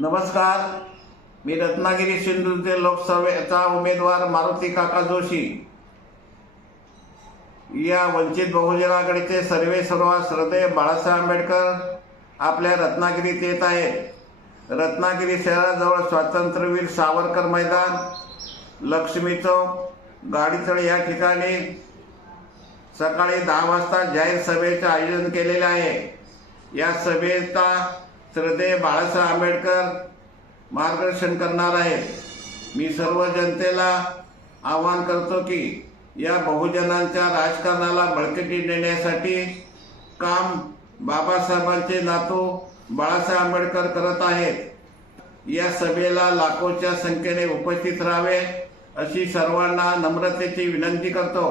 नमस्कार. मी रत्नागिरी सिंधुदुर्ग लोकसभेचा उमेदवार मारुती काका जोशी. या वंचित बहुजन आघाडीचे सर्वे सर्वा श्रद्धे बाळासाहेब आंबेडकर आपल्या रत्नागिरीत येत आहेत. रत्नागिरी शहराजवळ स्वातंत्र्यवीर सावरकर मैदान लक्ष्मी चौक गाडीतळ या ठिकाणी सकाळी दहा वाजता जाहीर सभेचं आयोजन केलेलं आहे. या सभेचा श्रद्धेय बाळासाहेब आंबेडकर मार्गदर्शन करणार आहेत. मी सर्व जनतेला आवाहन करतो की या बहुजनांच्या राजकारणाला बळकटी देण्यासाठी काम बाबासाहेबांचे नातू बाळासाहेब आंबेडकर करत आहेत. या सभेला लाखोच्या संख्येने उपस्थित राहावे अशी सर्वांना नम्रतेची विनंती करतो.